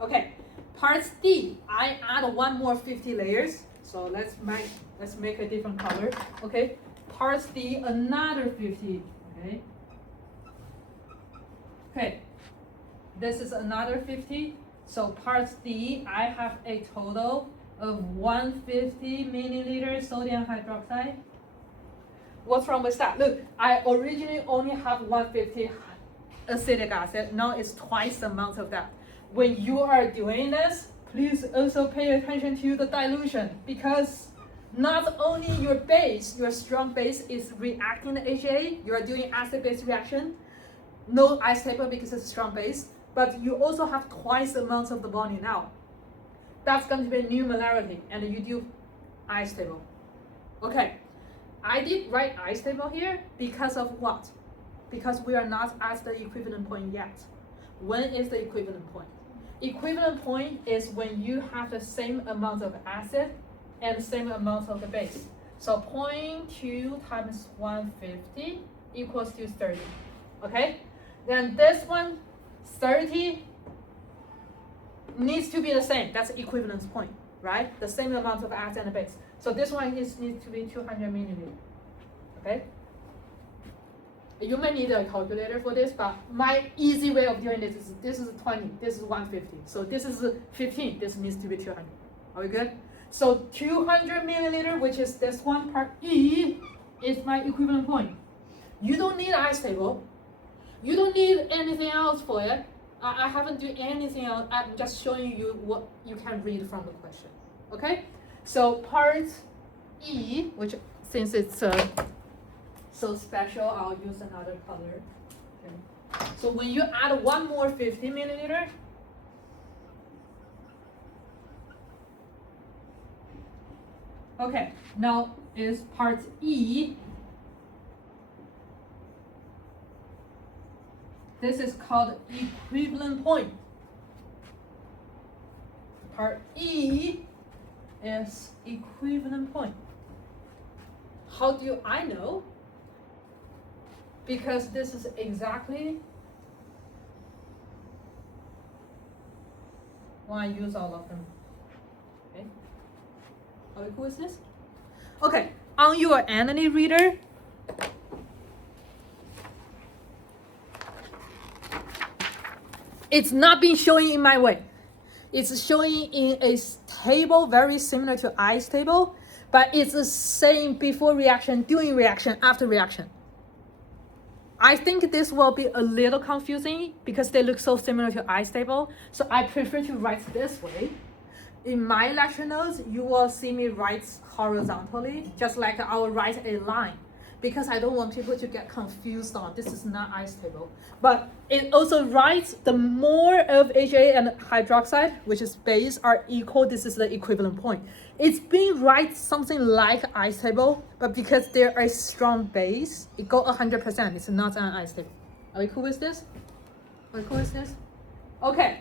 Okay, parts D, I add one more 50 layers. So let's make a different color. Okay, parts D, another 50. Okay. Okay, this is another 50. So parts D, I have a total of 150 milliliter sodium hydroxide. What's wrong with that? Look, I originally only have 150 acetic acid. Now it's twice the amount of that. When you are doing this, please also pay attention to the dilution, because not only your base, your strong base is reacting to HA, you are doing acid-base reaction, no ice table because it's a strong base, but you also have twice the amount of the volume now. That's going to be a new molarity, and you do ice table. Okay, I did write ice table here because of what? Because we are not at the equivalent point yet. When is the equivalent point? Equivalent point is when you have the same amount of acid and same amount of the base. So 0.2 times 150 equals to 30. Okay? Then this one, 30, needs to be the same. That's the equivalence point, right? The same amount of acid and base. So this one needs to be 200 milliliters. Okay? You may need a calculator for this, but my easy way of doing this is 20, this is 150. So this is 15, this needs to be 200. Are we good? So 200 milliliter, which is this one, part E, is my equivalent point. You don't need ice table. You don't need anything else for it. I haven't done anything else. I'm just showing you what you can read from the question. Okay? So part E, which since it's so special, I'll use another color. Okay. So when you add one more 50 milliliter, okay, now is part E. This is called equivalent point. Part E is equivalent point. How do I know? Because this is exactly when I use all of them. Okay. Are we cool with this? Okay. On your aniline reader, it's not been showing in my way. It's showing in a table very similar to ice table, but it's the same before reaction, during reaction, after reaction. I think this will be a little confusing because they look so similar to ice table. So I prefer to write this way. In my lecture notes, you will see me write horizontally, just like I will write a line, because I don't want people to get confused on this is not ice table. But it also writes the more of HA and hydroxide, which is base, are equal. This is the equivalent point. It's being write something like ice table, but because they're a strong base, it go 100%. It's not an ice table. Are we cool with this? Are we cool with this? Okay.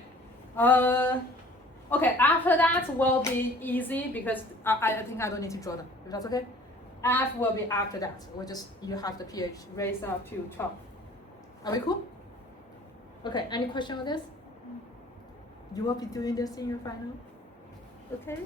Okay, after that will be easy because I think I don't need to draw them. If that's okay? F will be after that. We'll just, you have the pH raised up to 12. Are we cool? Okay, any question on this? You will be doing this in your final? Okay?